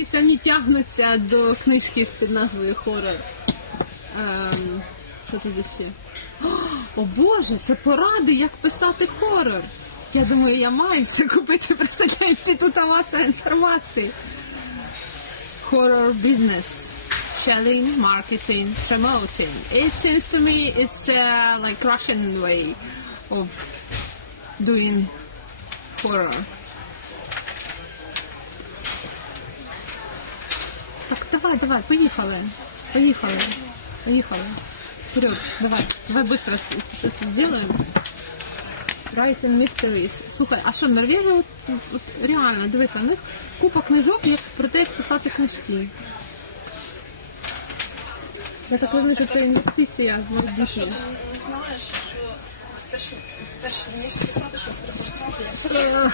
які самі тягнуться до книжки з назвою «Хорор». Що тут ще? О Боже, це поради, як писати хорор. Я думаю, я маю це купити просто для інституту масової інформації. Horror business. Selling, marketing, promoting. It seems to me it's like Russian way of doing horror. Так, давай, поїхали. Вперед, давай быстро это сделаем. Writing mysteries. Слухай, а що, Норвегія, от реально, дивися, у них купа книжок, як про те, як писати книжки. Я так розумію, що це інвестиція в майбутнє. Ти знаєш, що перш ніж писати щось треба знати, як писати?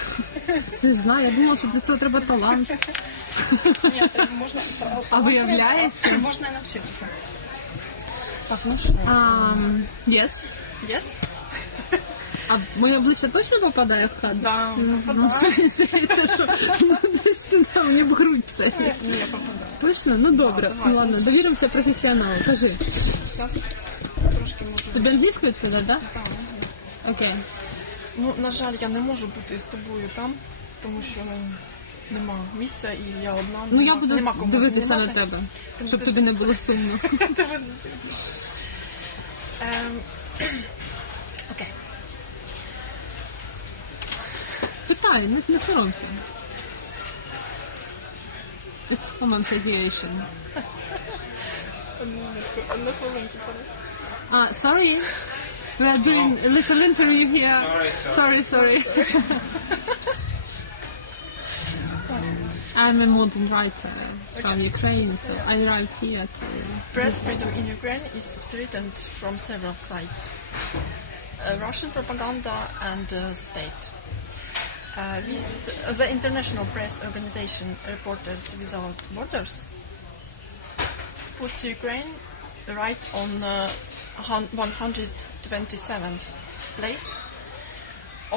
Не знаю, я думала, що для цього треба талант. Ні, можна... А виявляється? Можна навчитися. Так, ну що? Yes. Yes? А моє обличчя точно попадає в кадр? Да, попадає. Здається, що десь сюди мені в грудь це. Ні, попадає. Точно? Ну добре, ладно, довіримося професіоналу. Кажи. Зараз трошки можу... Тобі англійською відповідати, так? Так. Окей. Ну, на жаль, я не можу бути з тобою там, тому що нема місця і я одна. Ну я буду нема кому дивитися знімати. на тебе, щоб тобі не було сумно. Окей. Питай, не соромся. It's common situation. Одну хвилинку, Sorry. We are doing a little interview here. Sorry. I'm a modern writer from Ukraine, so I write here too. Press freedom in Ukraine is threatened from several sides. Russian propaganda and state. The international press organization Reporters Without Borders puts Ukraine right on 127th place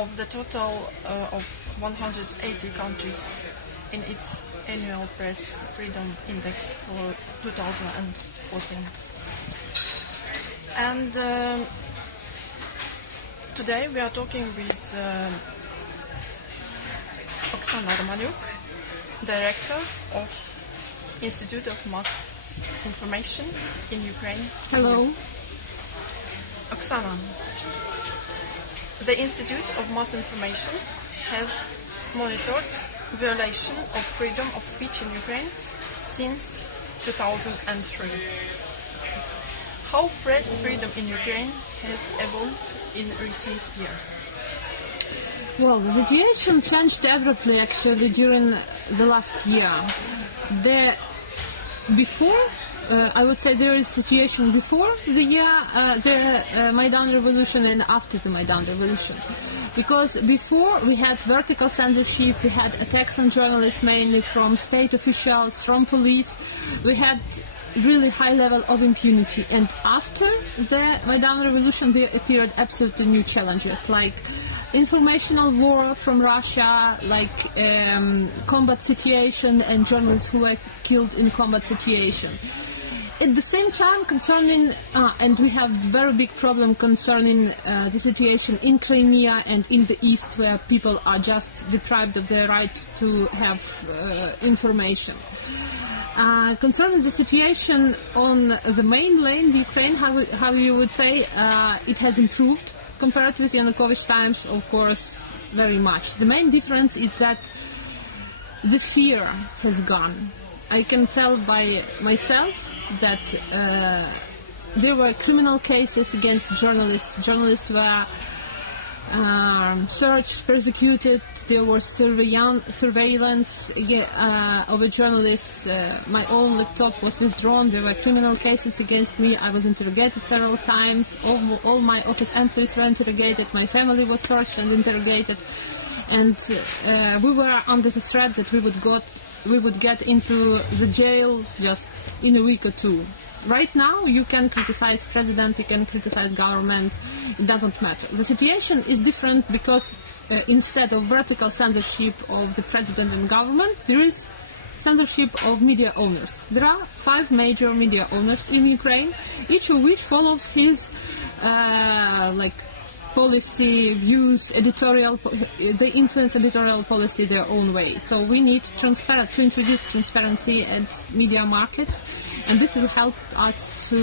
of the total of 180 countries in its annual press freedom index for 2014. And today we are talking with Oksana Romanjuk, Director of Institute of Mass Information in Ukraine. Hello. Oksana, the Institute of Mass Information has monitored violation of freedom of speech in Ukraine since 2003. How press freedom in Ukraine has evolved in recent years? Well, the situation changed abruptly actually during the last year. I would say there is situation before the Maidan Revolution and after the Maidan Revolution. Because before we had vertical censorship, we had attacks on journalists mainly from state officials, from police. We had really high level of impunity. And after the Maidan Revolution, there appeared absolutely new challenges like informational war from Russia, like combat situation and journalists who were killed in combat situation. At the same time, concerning, and we have very big problem concerning the situation in Crimea and in the east, where people are just deprived of their right to have information. Concerning the situation on the mainland Ukraine, how you would say, it has improved compared with Yanukovych times, of course, very much. The main difference is that the fear has gone. I can tell by myself that there were criminal cases against journalists. Journalists were searched, persecuted. There was surveillance over journalists. My own laptop was withdrawn. There were criminal cases against me. I was interrogated several times. All my office employees were interrogated. My family was searched and interrogated. And we were under the threat that we would get into the jail just in a week or two. Right now, you can criticize president, you can criticize government, it doesn't matter. The situation is different because instead of vertical censorship of the president and government, there is censorship of media owners. There are 5 major media owners in Ukraine, each of which follows his policy, views, they influence editorial policy their own way. So we need to introduce transparency at media market, and this will help us to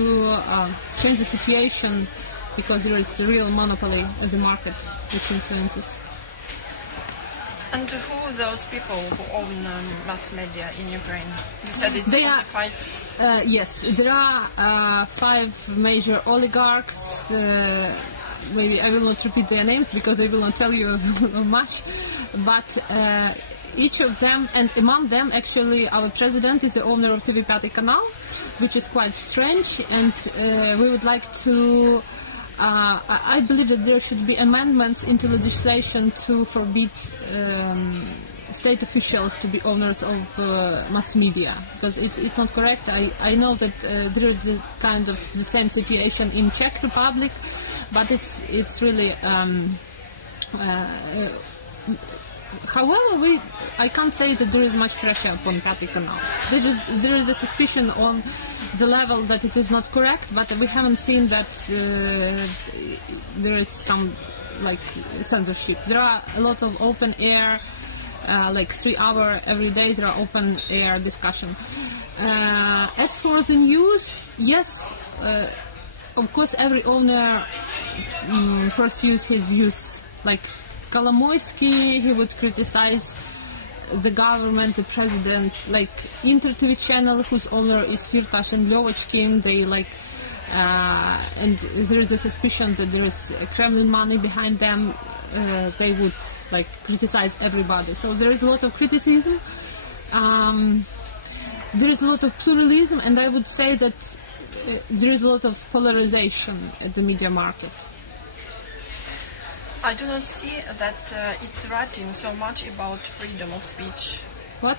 change the situation, because there is a real monopoly at the market which influences. And who are those people who own mass media in Ukraine? You said it's only 5? Yes, there are 5 major oligarchs. Maybe I will not repeat their names because I will not tell you much, but each of them, and among them actually our president is the owner of TV 5 Canal, which is quite strange, and we would like to I believe that there should be amendments into legislation to forbid state officials to be owners of mass media, because it's not correct. I know that there is this kind of the same situation in Czech Republic, but it's really however, I can't say that there is much pressure upon 5 Canal. There is a suspicion on the level that it is not correct, but we haven't seen that there is some censorship. There are a lot of open air, 3 hours every day there are open air discussion. As for the news, yes, of course every owner pursues his views. Like Kolomoisky, he would criticize the government, the president, like Inter TV channel, whose owner is Firtash and Lyovochkin, they and there is a suspicion that there is Kremlin money behind them, they would criticize everybody. So there is a lot of criticism, there is a lot of pluralism, and I would say that there is a lot of polarization at the media market. I do not see that it's writing so much about freedom of speech. What?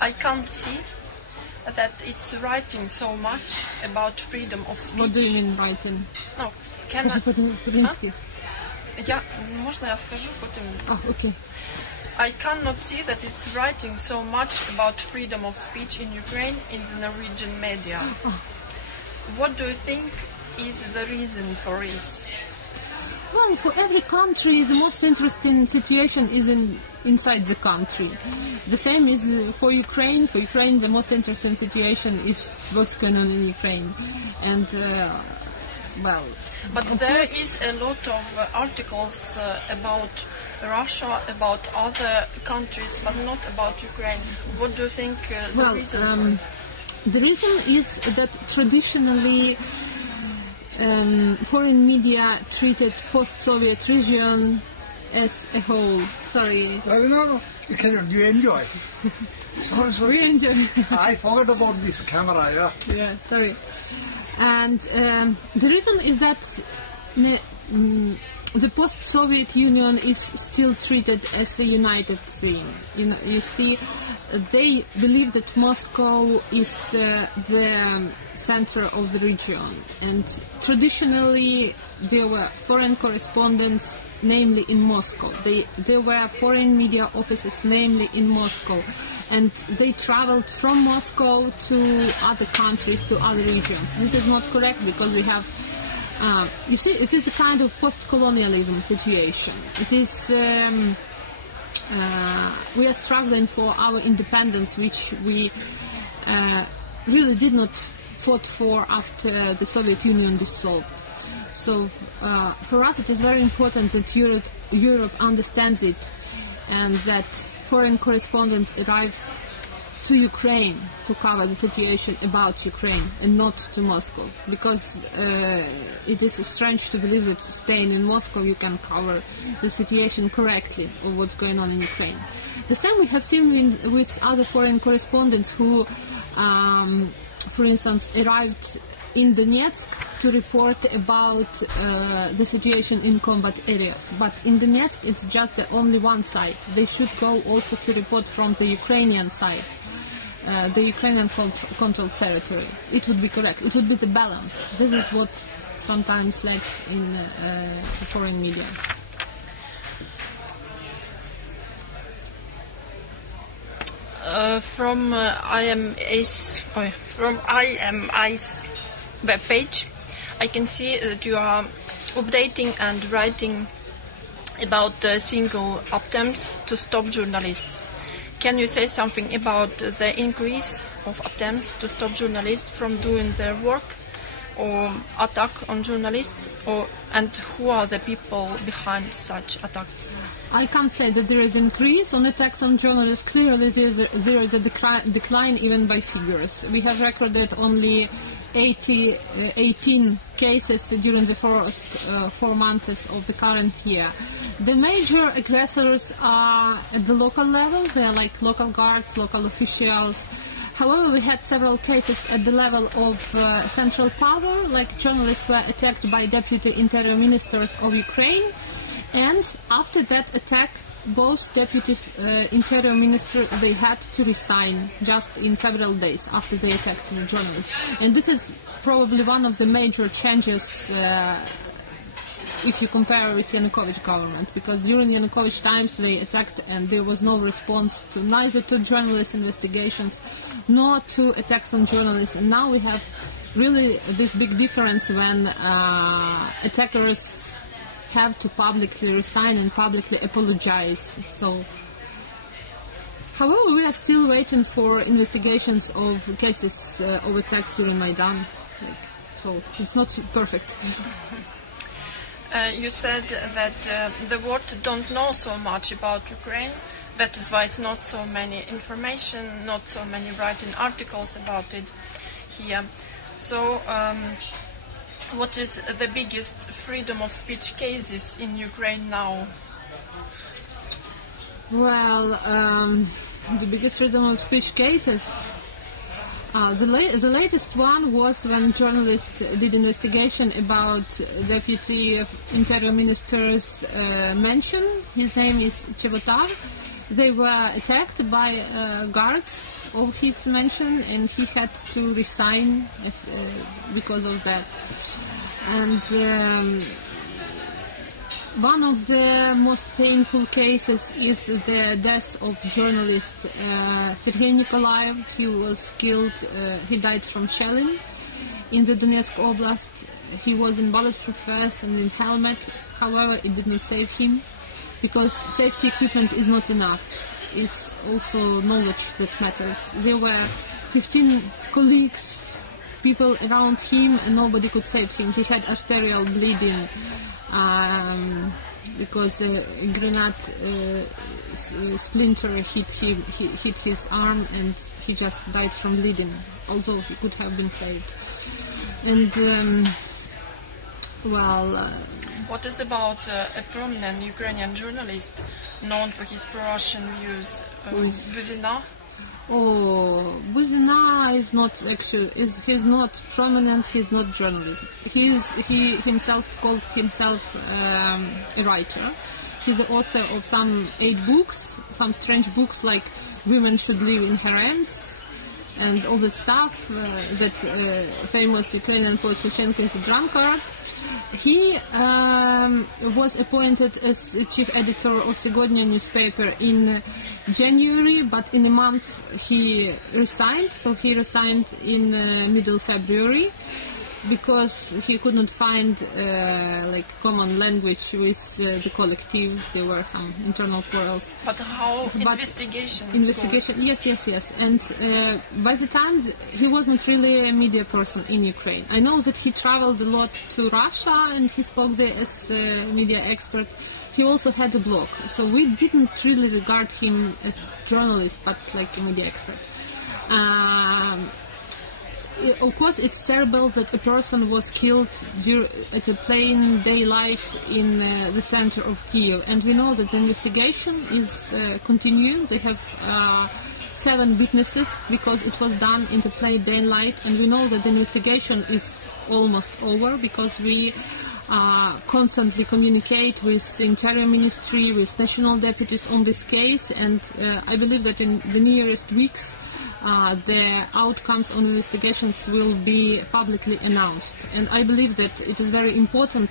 I can't see that it's writing so much about freedom of speech. What do you mean writing? No, can по-українськи. Можна я скажу потім? Okay. I cannot see that it's writing so much about freedom of speech in Ukraine in the Norwegian media. What do you think is the reason for this? Well, for every country, the most interesting situation is inside the country. The same is for Ukraine. For Ukraine, the most interesting situation is what's going on in Ukraine. And, But there is a lot of articles about Russia, about other countries, but not about Ukraine. What do you think the reason for it? The reason is that traditionally foreign media treated post-Soviet region as a whole. Sorry. No. You enjoy. Sorry. We enjoy. I forgot about this camera, Yeah, sorry. And the reason is that the post-Soviet Union is still treated as a united thing. You see, they believe that Moscow is the center of the region, and traditionally there were foreign correspondents, namely in Moscow. There were foreign media offices, namely in Moscow, and they traveled from Moscow to other countries, to other regions. This is not correct, because we have you see, it is a kind of post-colonialism situation. It is we are struggling for our independence, which we really did not fought for after the Soviet Union dissolved. So for us it is very important that Europe understands it, and that foreign correspondents arrive to Ukraine to cover the situation about Ukraine and not to Moscow, because it is strange to believe that staying in Moscow you can cover the situation correctly of what's going on in Ukraine. The same we have seen with other foreign correspondents who for instance, arrived in Donetsk to report about the situation in combat area. But in Donetsk, it's just the only one side. They should go also to report from the Ukrainian side, the Ukrainian controlled territory. It would be correct. It would be the balance. This is what sometimes lacks in the foreign media. from IMIs webpage, I can see that you are updating and writing about the single attempts to stop journalists. Can you say something about the increase of attempts to stop journalists from doing their work or attack on journalists, and who are the people behind such attacks? I can't say that there is increase on attacks on journalists. Clearly there is a decline even by figures. We have recorded only 18 cases during the first 4 months of the current year. The major aggressors are at the local level. They are like local guards, local officials. However, we had several cases at the level of central power, like journalists were attacked by deputy interior ministers of Ukraine, and after that attack, both deputy interior ministers, they had to resign just in several days after they attacked the journalists. And this is probably one of the major changes if you compare with Yanukovych government, because during Yanukovych times they attacked and there was no response to neither to journalist investigations nor to attacks on journalists. And now we have really this big difference when attackers have to publicly resign and publicly apologize. So, however, we are still waiting for investigations of cases of attacks during Maidan. So it's not perfect. You said that the world don't know so much about Ukraine. That is why it's not so many information, not so many writing articles about it here. So, what is the biggest freedom of speech cases in Ukraine now? Well, the biggest freedom of speech cases, the latest one was when journalists did investigation about Deputy Interior Minister's mansion. His name is Chevotar. They were attacked by guards of his mansion, and he had to resign because of that. And one of the most painful cases is the death of journalist Sergei Nikolaev. He was killed, he died from shelling in the Donetsk Oblast. He was in bulletproof vest and in helmet. However, it did not save him, because safety equipment is not enough. It's also knowledge that matters. There were 15 colleagues, people around him, and nobody could save him. He had arterial bleeding because a grenade splinter hit his arm, and he just died from bleeding, although he could have been saved. And what is about a prominent Ukrainian journalist known for his pro-Russian views, Buzina? Oh, Buzina is not actually, he's not prominent, he's not journalist. He himself called himself a writer. He's the author of some 8 books, some strange books like Women Should Live in Harems and all that stuff, that famous Ukrainian poet Poroshenko is a drunkard. He was appointed as chief editor of Segodnya newspaper in January, but in a month he resigned. So he resigned in middle February because he couldn't find common language with the collective. There were some internal quarrels. But how investigation? Yes. And by the time he wasn't really a media person in Ukraine. I know that he traveled a lot to Russia and he spoke there as a media expert. He also had a blog, so we didn't really regard him as journalist, but like a media expert. Of course, it's terrible that a person was killed at a plain daylight in the center of Kiev, and we know that the investigation is continuing. They have 7 witnesses because it was done in the plain daylight, and we know that the investigation is almost over because we constantly communicate with the Interior Ministry, with national deputies on this case, and I believe that in the nearest weeks the outcomes on investigations will be publicly announced. And I believe that it is very important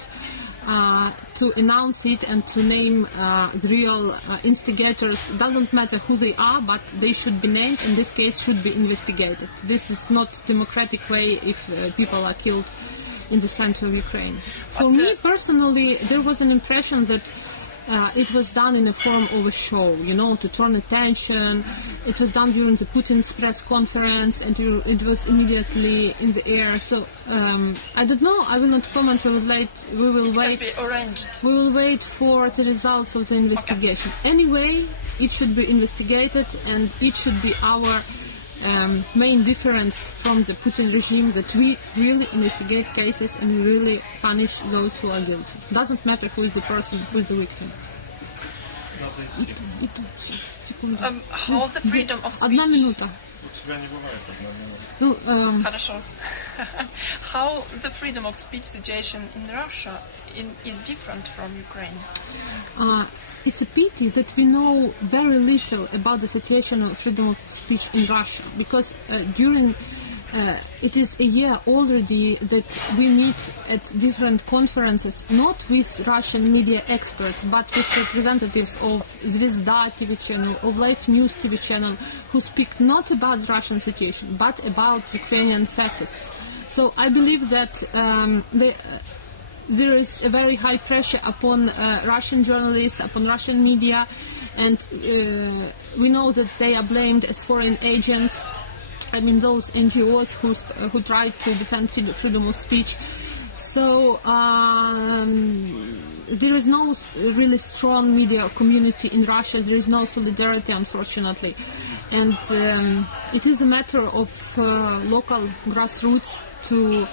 to announce it and to name the real instigators. Doesn't matter who they are, but they should be named. In this case, should be investigated. This is not democratic way if people are killed in the center of Ukraine. For me personally, there was an impression that it was done in a form of a show, to turn attention. It was done during the Putin's press conference, and it was immediately in the air. So I don't know. I will not comment. We will wait. We will wait for the results of the investigation. Okay. Anyway, it should be investigated, and it should be our main difference from the Putin regime, that we really investigate cases and we really punish those who are guilty. Doesn't matter who is the person, who is the victim. How the freedom of speech... Одна минута. Хорошо. How the freedom of speech situation in Russia is different from Ukraine? It's a pity that we know very little about the situation of freedom of speech in Russia, because it is a year already that we meet at different conferences, not with Russian media experts, but with representatives of Zvezda TV channel, of Life News TV channel, who speak not about the Russian situation, but about Ukrainian fascists. So I believe that there is a very high pressure upon Russian journalists, upon Russian media, and we know that they are blamed as foreign agents. I mean, those NGOs who try to defend freedom of speech. So there is no really strong media community in Russia. There is no solidarity, unfortunately. And it is a matter of local grassroots to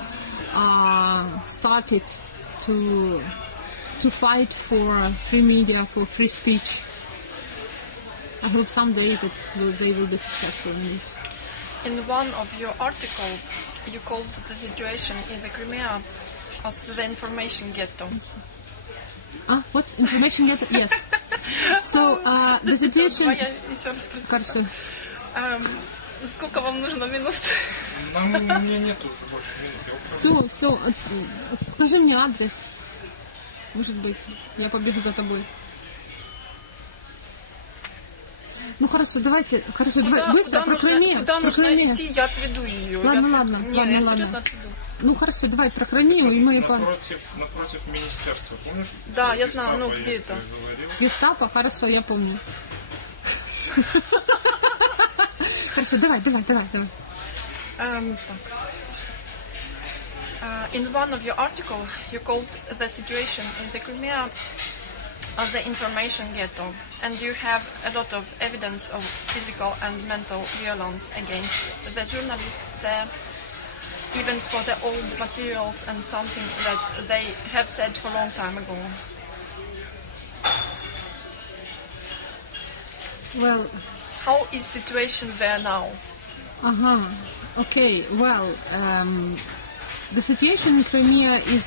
start it, to fight for free media, for free speech. I hope someday that they will be successful in it. In one of your articles, you called the situation in the Crimea as the information ghetto. What? Information ghetto? Yes. So, the situation... Хорошо. Сколько вам нужно минут? Мне нет уже больше минут. Все. Скажи мне адрес. Может быть, я побегу за тобой. Ну хорошо, давай быстро про Кримею. Куда нужно идти, я отведу ее. Ладно. Серьезно отведу. Ну хорошо, давай про Кримею и мы... Напротив министерства, помнишь? Да, я знаю, где это? Гестапо, хорошо, я помню. Хорошо, давай. In one of your articles, you called the situation in the Crimea as the information ghetto, and you have a lot of evidence of physical and mental violence against the journalists there, even for the old materials and something that they have said for a long time ago. Well, how is the situation there now? Okay, well, the situation in Crimea is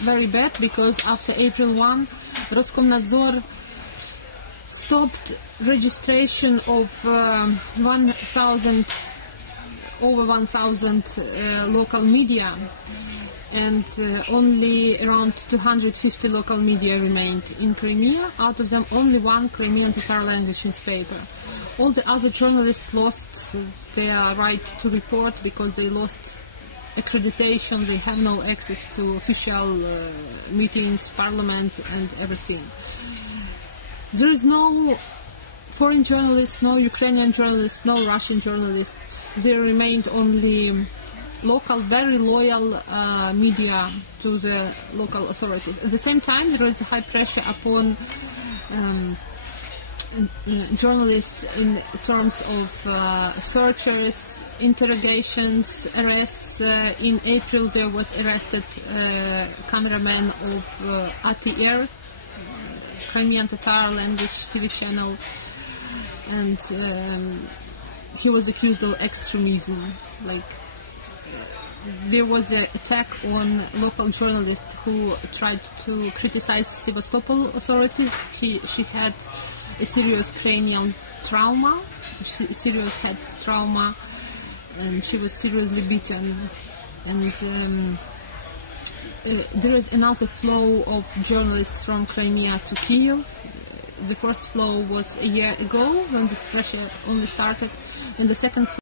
very bad because after April 1, Roskomnadzor stopped registration of over 1,000 local media, and only around 250 local media remained in Crimea. Out of them, only one Crimean Tatar language newspaper. All the other journalists lost their right to report because they lost accreditation. They have no access to official meetings, parliament, and everything. There is no foreign journalists, no Ukrainian journalists, no Russian journalists. There remained only local, very loyal media to the local authorities. At the same time, there is a high pressure upon journalists in terms of searches, interrogations, arrests. In April, there was arrested cameraman of ATR, Crimean Tatar language TV channel, and he was accused of extremism. There was an attack on local journalist who tried to criticize Sevastopol authorities. She had a serious cranial trauma, serious head trauma, and she was seriously beaten. And there is another flow of journalists from Crimea to Kiev. The first flow was a year ago when this pressure only started, and the second